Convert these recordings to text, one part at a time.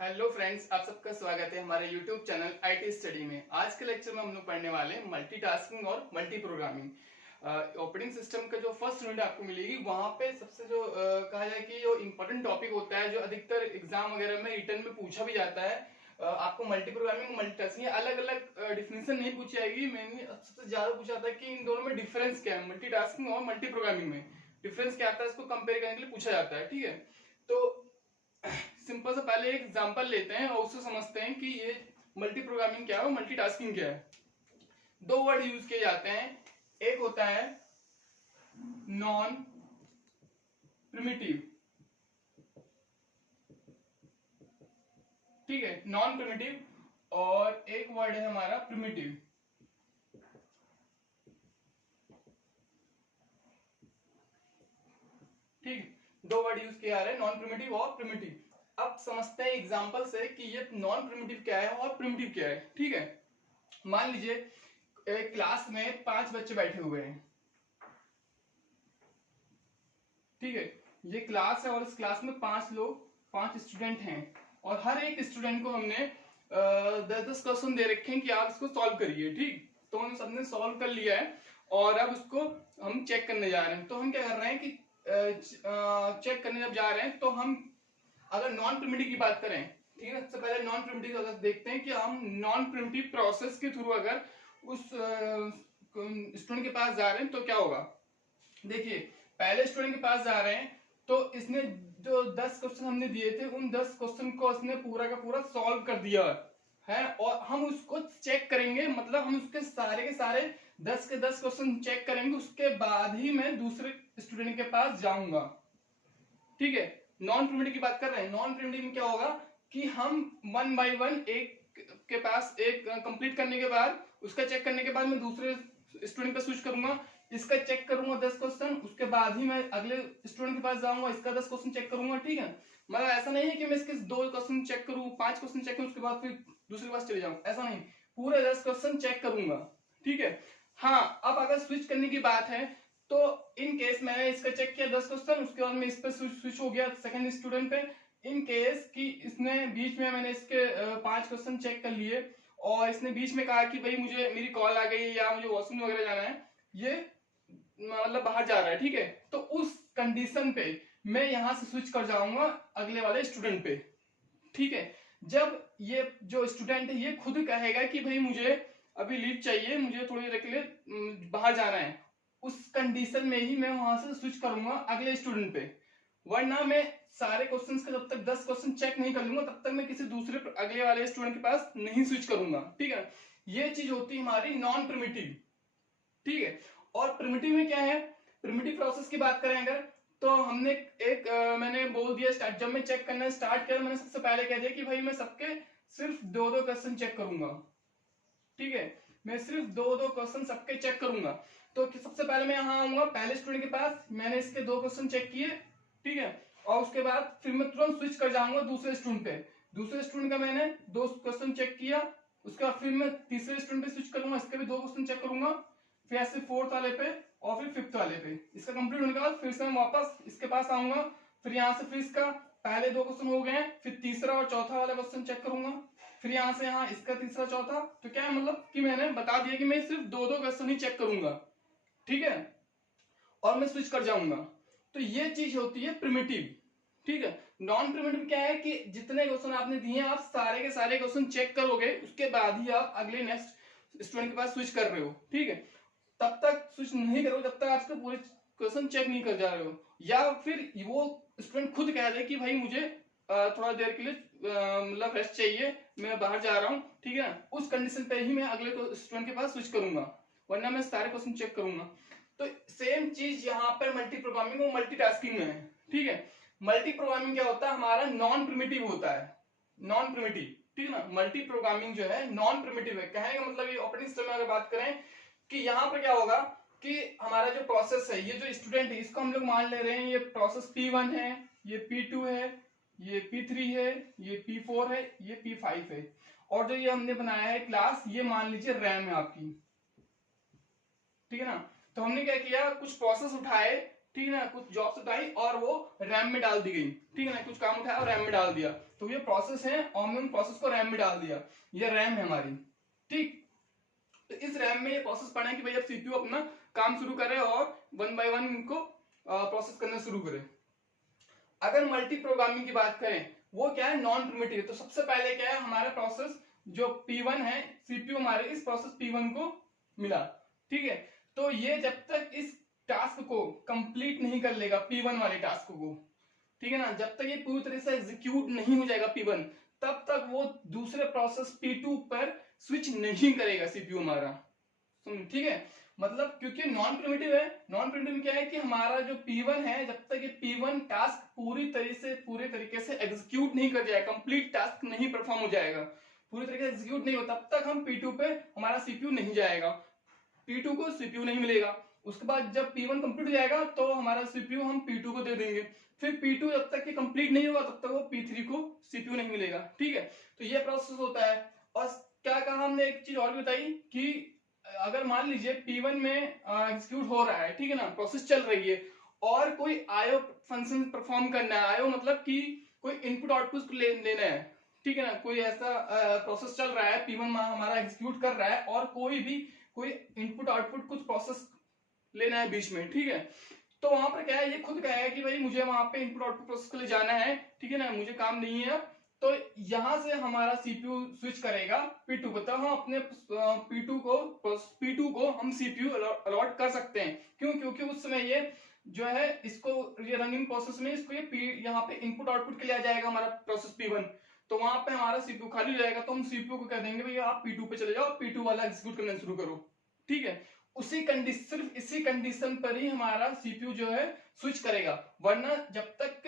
Hello friends, आप सबका स्वागत है हमारे यूट्यूब चैनल आईटी स्टडी में। आज के लेक्चर में हम लोग पढ़ने वाले हैं मल्टीटास्किंग और मल्टी प्रोग्रामिंग। ऑपरेटिंग सिस्टम का जो फर्स्ट यूनिट आपको मिलेगी वहां पे सबसे जो कहा जाए कि जो इम्पोर्टेंट टॉपिक होता है, जो अधिकतर एग्जाम वगैरह में रिटर्न में पूछा भी जाता है। आपको मल्टी प्रोग्रामिंग मल्टीटास्किंग अलग अलग डिफिनेशन नहीं पूछी जाएगी, मेनली सबसे ज्यादा पूछा जाता है कि इन दोनों में डिफरेंस क्या है, मल्टीटास्किंग और मल्टी प्रोग्रामिंग में डिफरेंस क्या आता है, इसको कंपेयर करने के लिए पूछा जाता है। ठीक है, तो सिंपल सा पहले एक एग्जांपल लेते हैं और उससे समझते हैं कि ये मल्टी प्रोग्रामिंग क्या है और मल्टीटास्किंग क्या है। दो वर्ड यूज किए जाते हैं, एक होता है नॉन प्रिमिटिव, ठीक है, नॉन प्रिमिटिव, और एक वर्ड है हमारा प्रिमिटिव। ठीक है, दो वर्ड यूज किए जा रहे हैं, नॉन प्रिमिटिव और प्रिमिटिव। अब समझते हैं एग्जांपल से कि ये नॉन प्रिमिटिव क्या है और प्रिमिटिव क्या है। ठीक है, मान लीजिए एक क्लास में 5 बच्चे बैठे हुए हैं। ठीक है, ये क्लास है और इस क्लास में 5 स्टूडेंट हैं और हर एक स्टूडेंट को हमने 10-10 क्वेश्चन दे रखे हैं कि आप इसको सॉल्व करिए। ठीक, तो हम सबने सॉल्व कर लिया है और अब उसको हम चेक करने जा रहे हैं। तो हम क्या कर रहे हैं कि चेक करने जब जा रहे हैं तो हम अगर नॉन प्रिमिटिव की बात करें, ठीक है, सबसे पहले नॉन प्रिमिटिव अगर देखते हैं कि हम नॉन प्रिमिटिव प्रोसेस के थ्रू अगर उस स्टूडेंट के पास जा रहे हैं तो क्या होगा। देखिए, पहले स्टूडेंट के पास जा रहे हैं तो इसने जो 10 क्वेश्चन हमने दिए थे उन 10 क्वेश्चन को इसने पूरा का पूरा सॉल्व कर दिया है और हम उसको चेक करेंगे, मतलब हम उसके सारे के सारे 10 के 10 क्वेश्चन चेक करेंगे, उसके बाद ही मैं दूसरे स्टूडेंट के पास जाऊंगा। ठीक है, नॉन प्रिमिटिव की बात कर रहे हैं। नॉन प्रिमिटिव में क्या होगा कि हम 1 बाय 1 एक के पास एक कंप्लीट करने के बाद उसका चेक करने के बाद मैं दूसरे स्टूडेंट पे स्विच करूंगा, इसका चेक करूंगा 10 क्वेश्चन, उसके बाद ही मैं अगले स्टूडेंट के पास जाऊंगा, इसका 10 क्वेश्चन चेक करूंगा। ठीक है, मतलब ऐसा नहीं है कि मैं इसके 2 क्वेश्चन चेक करूं, 5 क्वेश्चन चेक करूं, उसके बाद फिर दूसरे के पास चले जाऊं, ऐसा नहीं, पूरे 10 क्वेश्चन चेक करूंगा। ठीक है, हाँ, अब अगर स्विच करने की बात है तो इन केस मैंने इसका चेक किया 10 क्वेश्चन, उसके बाद मैं इस पे स्विच हो गया सेकंड स्टूडेंट पे। इन केस कि इसने बीच में मैंने इसके 5 क्वेश्चन चेक कर लिए और इसने बीच में कहा कि भाई मुझे मेरी कॉल आ गई या मुझे वॉशरूम वगैरह जाना है, ये मतलब बाहर जा रहा है। ठीक है, तो उस कंडीशन पे मैं यहां से स्विच कर जाऊंगा अगले वाले स्टूडेंट पे। ठीक है, जब ये जो स्टूडेंट है ये खुद कहेगा कि भाई मुझे अभी लीव चाहिए, मुझे थोड़ी देर के लिए बाहर जाना है, उस कंडीशन में ही मैं वहां से स्विच करूंगा अगले स्टूडेंट पे। वरना मैं सारे क्वेश्चंस का जब तक 10 क्वेश्चन चेक नहीं कर लूंगा तब तक मैं किसी दूसरे अगले वाले स्टूडेंट के पास नहीं स्विच करूंगा। ठीक है, ये चीज होती है हमारी नॉन प्रिमिटिव। ठीक है, और प्रिमिटिव में क्या है, प्रिमिटिव प्रोसेस की बात करें अगर, तो हमने मैंने बोल दिया स्टार्ट, जब मैं चेक करना स्टार्ट किया मैंने सबसे पहले कह दिया कि भाई मैं सबके सिर्फ 2-2 क्वेश्चन चेक करूंगा। ठीक है, मैं सिर्फ 2-2 क्वेश्चन सबके चेक करूंगा। तो सबसे पहले मैं यहाँ आऊंगा पहले स्टूडेंट के पास, मैंने इसके 2 क्वेश्चन चेक किए। ठीक है, और उसके बाद फिर मैं तुरंत स्विच कर जाऊंगा दूसरे स्टूडेंट पे। दूसरे स्टूडेंट का मैंने 2 क्वेश्चन चेक किया, उसके बाद फिर मैं तीसरे स्टूडेंट पे स्विच करूंगा, इसके भी 2 क्वेश्चन चेक करूंगा, फिर ऐसे 4th वाले पे और फिर 5th वाले पे। इसका कंप्लीट होने के बाद फिर से मैं वापस इसके पास आऊंगा, फिर यहाँ से फिर इसका पहले 2 क्वेश्चन हो गए, फिर तीसरा और चौथा वाला क्वेश्चन चेक करूंगा, फिर यहाँ से यहाँ इसका तीसरा चौथा। तो क्या है, मतलब कि मैंने बता दिया कि मैं सिर्फ 2-2 क्वेश्चन ही चेक करूंगा। ठीक है, और मैं स्विच कर जाऊंगा। तो ये चीज होती है प्रिमिटिव। ठीक है, नॉन प्रिमिटिव क्या है कि जितने क्वेश्चन आपने दिए आप सारे के सारे क्वेश्चन चेक करोगे, उसके बाद ही आप अगले नेक्स्ट स्टूडेंट के पास स्विच कर रहे हो। ठीक है, तब तक स्विच नहीं करो जब तक आपके पूरे क्वेश्चन चेक नहीं कर जा रहे हो, या फिर वो स्टूडेंट खुद कह दे कि भाई मुझे थोड़ा देर के लिए मतलब रेस्ट चाहिए, मैं बाहर जा रहा हूँ। ठीक है, उस कंडीशन पे ही मैं अगले स्टूडेंट के पास स्विच करूंगा, वरना मैं सारे क्वेश्चन चेक करूंगा। तो सेम चीज यहाँ पर मल्टी प्रोग्रामिंग और मल्टीटास्किंग में है। ठीक है, मल्टी प्रोग्रामिंग क्या होता है, हमारा नॉन प्रिमिटिव होता है, नॉन प्रिमिटिव। ठीक है ना, मल्टी प्रोग्रामिंग जो है नॉन प्रिमिटिव है। कहने का मतलब ये ऑपरेटिंग सिस्टम में अगर बात करें कि यहाँ पर क्या होगा कि हमारा जो प्रोसेस है, ये जो स्टूडेंट है इसको हम लोग मान ले रहे हैं ये प्रोसेस P1 है, ये P2 है, ये P3 है, ये P4 है, ये P5 है, और जो ये हमने बनाया है क्लास, ये मान लीजिए रैम है आपकी। ठीक है ना, तो हमने क्या किया, कुछ प्रोसेस उठाए, ठीक है ना, कुछ जॉब्स उठाई और वो रैम में डाल दी गई। ठीक है ना, कुछ काम उठाया और रैम में डाल दिया। तो ये प्रोसेस है और हमने उन प्रोसेस को रैम में डाल दिया, ये रैम है हमारी, ठीक। तो इस रैम में ये प्रोसेस पढ़ा है कि भाई अब सीपीयू अपना काम शुरू करे और वन बाय वन इनको प्रोसेस करना शुरू करे। अगर मल्टी प्रोग्रामिंग की बात करें, वो क्या है, नॉन प्रिमिटिव। तो सबसे पहले क्या है, हमारा प्रोसेस जो P1 है, सीपीयू हमारे इस प्रोसेस P1 को मिला, ठीक है। तो ये जब तक इस टास्क को कंप्लीट नहीं कर लेगा, P1 वाले टास्क को, ठीक है ना, जब तक ये पूरी तरह से एग्जीक्यूट नहीं हो जाएगा P1, तब तक वो दूसरे प्रोसेस P2 पर स्विच नहीं करेगा सीपीयू हमारा, ठीक है। मतलब क्योंकि नॉन प्रिमिटिव है, नॉन प्रिमिटिव क्या है कि हमारा जो P1 है, जब तक ये P1 टास्क पूरे तरीके से एग्जीक्यूट नहीं कर जाएगा, कंप्लीट टास्क नहीं परफॉर्म हो जाएगा, पूरी तरीके से एग्जीक्यूट नहीं हो, तब तक हम P2 पे हमारा सीपीयू नहीं जाएगा, P2 को सीपीयू नहीं मिलेगा। उसके बाद जब P1 कंप्लीट हो जाएगा तो हमारा सीपीयू हम P2 को दे देंगे, फिर P2 जब तक ये कंप्लीट नहीं होगा तब तक वो P3 को सीपीयू नहीं मिलेगा, ठीक है। तो ये प्रोसेस होता है। और क्या कहा हमने, एक चीज और भी बताई कि अगर मान लीजिए P1 में एग्जीक्यूट हो रहा है, ठीक है ना, प्रोसेस चल रही है, और कोई आईओ फंक्शन परफॉर्म करना है, आईओ मतलब कि कोई इनपुट आउटपुट लेना है, ठीक है ना, कोई ऐसा प्रोसेस चल रहा है, P1 हमारा एग्जीक्यूट कर रहा है और कोई इनपुट आउटपुट कुछ प्रोसेस लेना है बीच में, ठीक है। तो वहां पर क्या है, ये खुद कहेगा कि भाई मुझे वहां पे इनपुट आउटपुट प्रोसेस के लिए जाना है, ठीक है ना, मुझे काम नहीं है। तो यहां से हमारा सीपीयू स्विच करेगा P2 को, तब हम अपने P2 को हम सीपीयू अलॉट कर सकते हैं। क्यों? क्योंकि उस समय ये जो है, इसको ये रनिंग प्रोसेस में इसको ये यहाँ पे इनपुट आउटपुट के लिए आ जाएगा हमारा प्रोसेस P1, तो वहां पे हमारा सीपीयू खाली हो जाएगा। तो हम सीपीयू को कह देंगे भैया आप P2 पे चले जाओ, P2 वाला एग्जीक्यूट करना शुरू करो, ठीक है। सिर्फ इसी कंडीशन पर ही हमारा सीपीयू जो है स्विच करेगा, वरना जब तक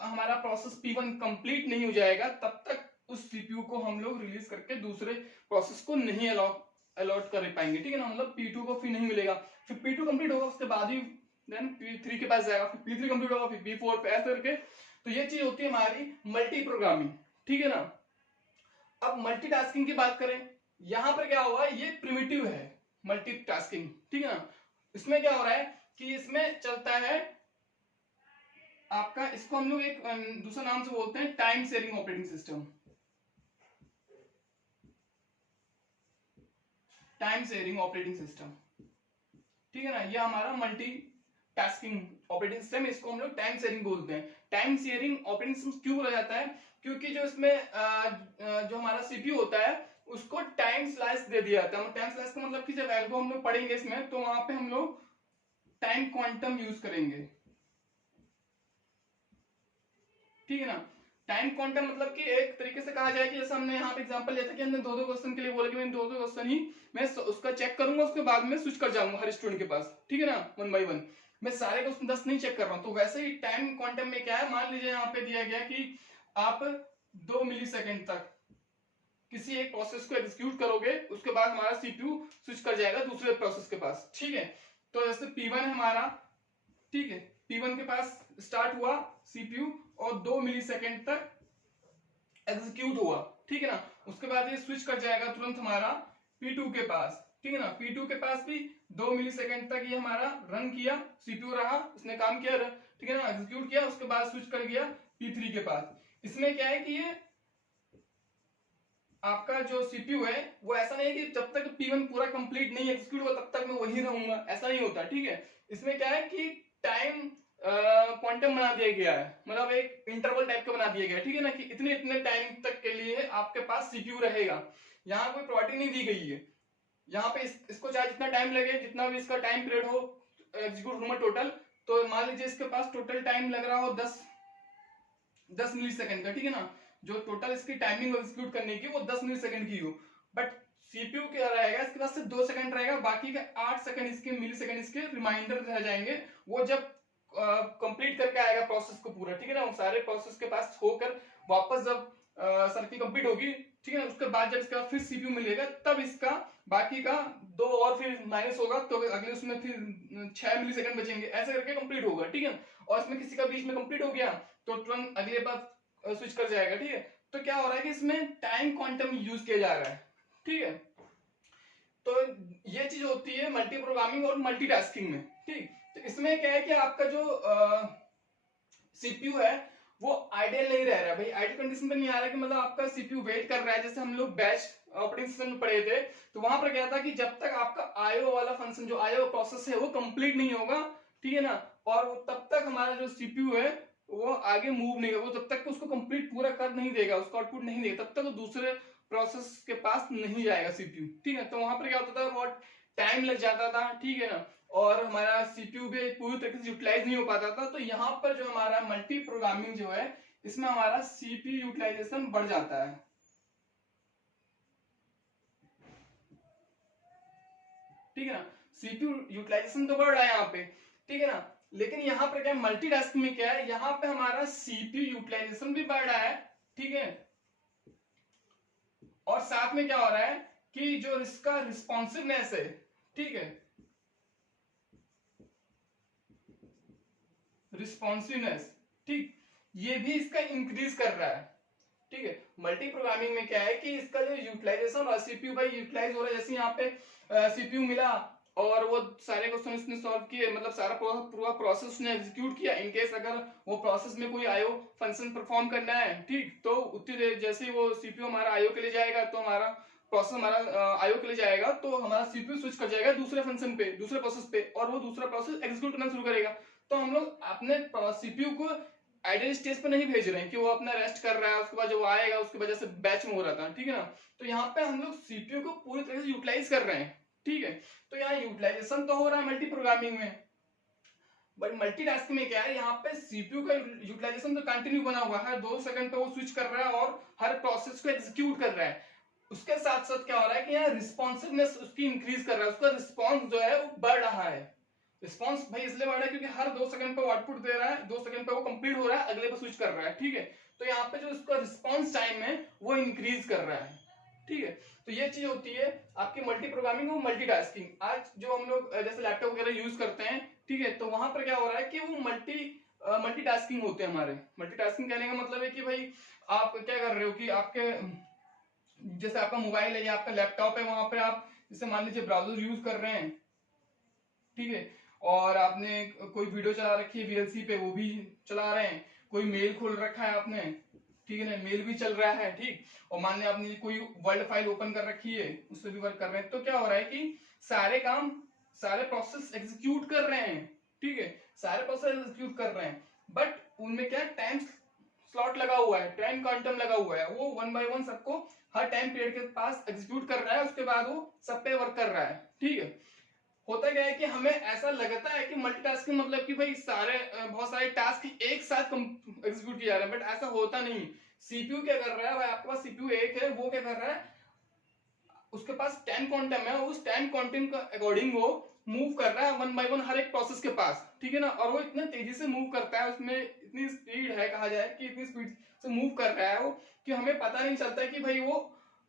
हमारा प्रोसेस P1 कंप्लीट नहीं हो जाएगा तब तक उस सीपीयू को हम लोग रिलीज करके दूसरे प्रोसेस को नहीं अलॉट कर पाएंगे, ठीक है ना। मतलब P2 को फिर नहीं मिलेगा, फिर P2 कंप्लीट होगा उसके बाद ही देन P3 के पास जाएगा, फिर P3 कंप्लीट होगा, फिर P4 पे ऐसे करके। तो ये चीज होती है हमारी मल्टी प्रोग्रामिंग, ठीक है ना। अब मल्टीटास्किंग की बात करें, यहां पर क्या हुआ, ये प्रिमिटिव है मल्टीटास्किंग, ठीक है ना। इसमें क्या हो रहा है कि इसमें चलता है आपका, इसको हम लोग एक दूसरा नाम से बोलते हैं time sharing operating system, time sharing operating system, ठीक है ना। ये हमारा मल्टी टास्किंग ऑपरेटिंग सिस्टम, इसको हम लोग टाइम शेयरिंग बोलते हैं। टाइम शेयरिंग ऑपरेटिंग सिस्टम क्यों बोला जाता है? क्योंकि जो इसमें जो हमारा सीपीयू होता है उसको टाइम स्लाइस दे दिया जाता है। टाइम स्लाइस का मतलब कि जब एल्गो हम लोग पढ़ेंगे इसमें, तो वहां पे हम लोग टाइम क्वांटम यूज करेंगे, ठीक है ना। टाइम क्वांटम मतलब कि एक तरीके से कहा जाए कि जैसे हमने यहाँ पे एग्जांपल लिया था कि हमने दो क्वेश्चन के लिए बोला कि मैं दो क्वेश्चन ही मैं उसका चेक करूंगा, उसके बाद में स्विच कर जाऊंगा हर स्टूडेंट के पास, ठीक है ना, वन बाय वन। मैं सारे क्वेश्चन 10 नहीं चेक कर रहा हूं। तो वैसे ही टाइम क्वांटम में क्या है, मान लीजिए यहाँ पे दिया गया कि आप 2 मिलीसेकंड तक किसी एक प्रोसेस को एग्जीक्यूट करोगे, उसके बाद हमारा सीपीयू स्विच कर जाएगा दूसरे प्रोसेस के पास, ठीक है। तो जैसे P1 है हमारा, ठीक है, P1 के पास स्टार्ट हुआ सीपीयू और 2 मिलीसेकंड तक एग्जीक्यूट हुआ, ठीक है ना। उसके बाद ये स्विच कर जाएगा तुरंत हमारा P2 के पास, ठीक है ना। P2 के पास भी 2 मिलीसेकंड तक ये हमारा रन किया, सीपीयू रहा, इसने काम किया, ठीक है ना, एग्जीक्यूट किया, उसके बाद स्विच कर गया P3 के पास। इसमें क्या है कि ये आपका जो सीपीयू है वो ऐसा नहीं है कि जब तक P1 पूरा कंप्लीट नहीं एग्जीक्यूट हुआ तब तक मैं वही रहूंगा, ऐसा नहीं होता, ठीक है। इसमें क्या है कि टाइम क्वांटम बना दिया गया है, मतलब एक इंटरवल टाइप का बना दिया गया है, ठीक है ना, कि इतने इतने टाइम तक के लिए आपके पास सीपीयू रहेगा। यहाँ कोई प्रॉपर्टी नहीं दी गई है, यहाँ पे इसको चाहे जितना टाइम लगे, जितना भी इसका टाइम पीरियड हो एग्जीक्यूट होने में टोटल, तो मान लीजिए इसके पास टोटल टाइम लग रहा हो 10 मिलीसेकंड का, ठीक है ना, जो टोटल इसकी टाइमिंग एग्जीक्यूट करने की वो 10 मिलीसेकंड की हो, बट सीपीयू क्या रहेगा, इसके पास सिर्फ 2 सेकंड रहेगा, बाकी के 8 सेकंड इसके मिलीसेकंड इसके रिमाइंडर रह जाएंगे। वो जब कंप्लीट करके आएगा प्रोसेस को पूरा, ठीक है ना, वो सारे प्रोसेस के पास होकर वापस जब सर्किल कंप्लीट होगी, ठीक है ना, उसके बाद जब इसके बाद फिर सीपीयू मिलेगा, तब इसका बाकी का 2 और फिर माइनस होगा, तो अगले उसमें फिर 6 मिलीसेकंड बचेंगे, ऐसे करके कंप्लीट होगा, ठीक है। और इसमें किसी का बीच में कंप्लीट हो गया तो तुरंत अगले बार स्विच कर जाएगा, ठीक है। तो क्या हो रहा है कि इसमें टाइम क्वांटम यूज किया जा रहा है, ठीक है। तो ये चीज होती है मल्टी प्रोग्रामिंग और मल्टीटास्किंग में, ठीक। तो इसमें क्या है कि आपका जो सीपीयू है वो आइडियल नहीं रह रहा है भाई, आइडियल कंडीशन पे नहीं आ रहा कि मतलब आपका सीपीयू वेट कर रहा है। जैसे हम लोग बैच ऑपरेटिंग सिस्टम में पढ़े थे, तो वहां पर क्या था कि जब तक आपका आईओ वाला फंक्शन, जो आईओ प्रोसेस है वो कंप्लीट नहीं होगा, ठीक है ना, और वो तब तक हमारा जो सीपीयू है वो आगे मूव नहीं होगा, वो तब तक उसको कंप्लीट पूरा कर नहीं देगा, उसको आउटपुट नहीं देगा, तब तक वो दूसरे प्रोसेस के पास नहीं जाएगा सीपीयू, ठीक है। तो वहां पर क्या होता था, बहुत टाइम लग जाता था, ठीक है ना, और हमारा सीपीयू भी पूरी तरीके से यूटिलाइज नहीं हो पाता था। तो यहाँ पर जो हमारा मल्टी प्रोग्रामिंग जो है, इसमें हमारा सीपीयू यूटिलाइजेशन बढ़ जाता है, ठीक है ना। सीपीयू यूटिलाइजेशन तो बढ़ रहा है यहाँ पे, ठीक है ना, लेकिन यहाँ पर क्या मल्टीटास्किंग में क्या है, यहाँ पे हमारा सीपीयू यूटिलाइजेशन भी बढ़ रहा है, ठीक है, और साथ में क्या हो रहा है कि जो इसका रिस्पॉन्सिवनेस है, ठीक है, रिस्पॉन्सिवनेस, ठीक, ये भी इसका इंक्रीज कर रहा है, ठीक है। मल्टी प्रोग्रामिंग में क्या है कि इसका जो यूटिलाइजेशन और सीपीयू भाई यूटिलाइज हो रहा है, जैसे यहाँ पे सीपीयू मिला और वो सारे क्वेश्चन इसने सॉल्व किए, मतलब सारा पूरा प्रोसेस उसने एग्जीक्यूट किया। इनकेस अगर वो प्रोसेस में कोई आईओ फंक्शन परफॉर्म करना है, ठीक, तो उतनी देर जैसे ही वो सीपीयू हमारा आईओ के लिए जाएगा, तो हमारा प्रोसेस हमारा आईओ के लिए जाएगा, तो हमारा सीपीयू स्विच कर जाएगा दूसरे फंक्शन पे, दूसरे प्रोसेस पे, और वो दूसरा प्रोसेस एग्जीक्यूट करना शुरू करेगा। तो हम लोग अपने सीपीयू को आइडियल स्टेज पे नहीं भेज रहे हैं कि वो अपना रेस्ट कर रहा है, उसके बाद जो आएगा उसकी वजह से बैच में हो रहा था, ठीक है ना। तो यहाँ पे हम लोग सीपीयू को पूरी तरह से यूटिलाइज कर रहे हैं, ठीक है। तो यहाँ यूटिलाइजेशन तो हो रहा है मल्टी प्रोग्रामिंग में, बट मल्टीटास्किंग में क्या है, यहाँ पे सीपीयू का यूटिलाइजेशन तो कंटिन्यू बना हुआ है, 2 सेकंड पे वो स्विच कर रहा है और हर प्रोसेस को एग्जीक्यूट कर रहा है। उसके साथ साथ क्या हो रहा है कि यहाँ रिस्पॉन्सिवनेस उसकी इंक्रीज कर रहा है, उसका रिस्पॉन्स जो है वो बढ़ रहा है। रिस्पॉन्स भाई इसलिए बढ़ रहा है क्योंकि हर 2 सेकंड पे आउटपुट दे रहा है, 2 सेकंड पे वो कंप्लीट हो रहा है, अगले पे स्विच कर रहा है, ठीक है। तो यहाँ पे जो इसका रिस्पॉन्स टाइम है वो इंक्रीज कर रहा है, ठीक है। तो ये चीज होती है आपकी मल्टी प्रोग्रामिंग और मल्टीटास्किंग। आज जो हम लोग जैसे लैपटॉप वगैरह यूज करते हैं, ठीक है, तो वहां पर क्या हो रहा है कि वो मल्टीटास्किंग होते हैं हमारे। मल्टीटास्किंग कहने का मतलब है कि भाई आप क्या कर रहे हो कि आपके जैसे आपका मोबाइल है या आपका लैपटॉप है, वहां पे आप जैसे मान लीजिए ब्राउजर यूज कर रहे हैं, ठीक है, और आपने कोई वीडियो चला रखी है वीएलसी पे, वो भी चला रहे हैं, कोई मेल खोल रखा है आपने, ठीक है ना, मेल भी चल रहा है, ठीक, और मान लिया आपने कोई वर्ड फाइल ओपन कर रखी है, उस पर भी वर्क कर रहे हैं। तो क्या हो रहा है कि सारे काम, सारे प्रोसेस एग्जीक्यूट कर रहे हैं, ठीक है, सारे प्रोसेस एग्जीक्यूट कर रहे हैं, बट उनमें क्या टाइम स्लॉट लगा हुआ है, टाइम क्वांटम लगा हुआ है, वो वन बाय वन सबको हर टाइम पीरियड के पास एग्जीक्यूट कर रहा है, उसके बाद वो सब पे वर्क कर रहा है, ठीक है। होता क्या है कि हमें ऐसा लगता है कि मल्टीटास्किंग मतलब कि भाई सारे बहुत सारे टास्क एक साथ एग्जीक्यूट किए जा रहे हैं, बट ऐसा होता नहीं। सीपीयू क्या कर रहा है भाई, आपके पास सीपीयू एक है, वो क्या कर रहा है, उसके पास टाइम क्वांटम है, उस टाइम क्वांटम के अकॉर्डिंग वो मूव कर रहा है वन बाय वन हर एक प्रोसेस के पास, ठीक है ना, और वो इतने तेजी से मूव करता है, उसमें इतनी स्पीड है, कहा जाए कि इतनी स्पीड से मूव कर रहा है वो कि हमें पता नहीं चलता कि भाई वो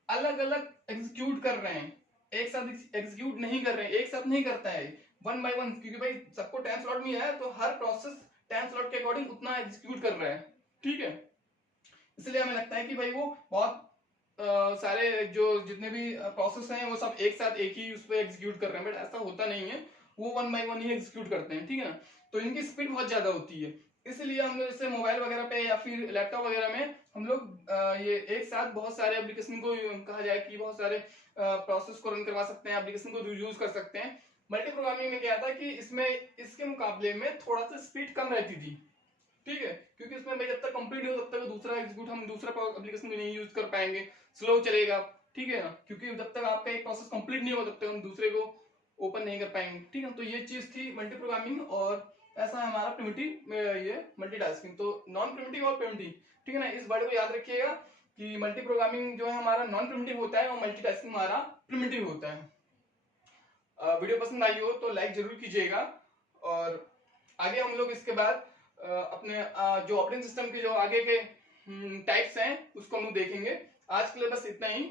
अलग अलग एग्जीक्यूट कर रहे हैं, एक साथ एग्जीक्यूट नहीं कर रहे हैं, एक साथ नहीं करता है, वन बाय वन, क्योंकि भाई सबको टाइम स्लॉट मिला है, तो हर प्रोसेस टाइम स्लॉट के अकॉर्डिंग उतना एग्जीक्यूट कर रहा है, ठीक है। इसलिए हमें लगता है कि भाई वो बहुत सारे जो जितने भी प्रोसेस हैं वो सब एक साथ एक ही उस पर एग्जीक्यूट कर रहे हैं, बट ऐसा होता नहीं है, वो one by one he execute करते हैं, ठीक है ना। तो इनकी स्पीड बहुत ज्यादा होती है, इसलिए हम लोग जैसे मोबाइल वगैरह पे या फिर लैपटॉप वगैरह में हम लोग ये एक साथ बहुत सारे एप्लीकेशन को, कहा जाए कि बहुत सारे प्रोसेस को रन करवा सकते हैं, एप्लीकेशन को यूज कर सकते हैं। मल्टी प्रोग्रामिंग में क्या था कि इसमें इसके मुकाबले में थोड़ा सा स्पीड कम रहती थी, ठीक है, क्योंकि इसमें भाई जब तक कंप्लीट हो तब तक दूसरा एग्जीक्यूट हम दूसरा एप्लीकेशन को नहीं यूज कर पाएंगे, स्लो चलेगा, ठीक है ना, क्योंकि जब तक आपका एक प्रोसेस कंप्लीट नहीं होगा तब तक हम दूसरे को ओपन नहीं कर पाएंगे, ठीक है। तो ये चीज थी मल्टी प्रोग्रामिंग, और ऐसा है हमारा प्रिमिटिव ये मल्टीटास्किंग। तो नॉन प्रिमिटिव और प्रिमिटिव, ठीक है ना, इस वर्ड को याद रखिएगा कि मल्टी प्रोग्रामिंग जो है हमारा नॉन प्रिमिटिव होता है और मल्टीटास्किंग हमारा प्रिमिटिव होता है। वीडियो पसंद आई हो तो लाइक जरूर कीजिएगा, और आगे हम लोग इसके बाद अपने जो ऑपरेटिंग सिस्टम के जो आगे के टाइप्स हैं उसको हम लोग देखेंगे। आज के लिए बस इतना ही।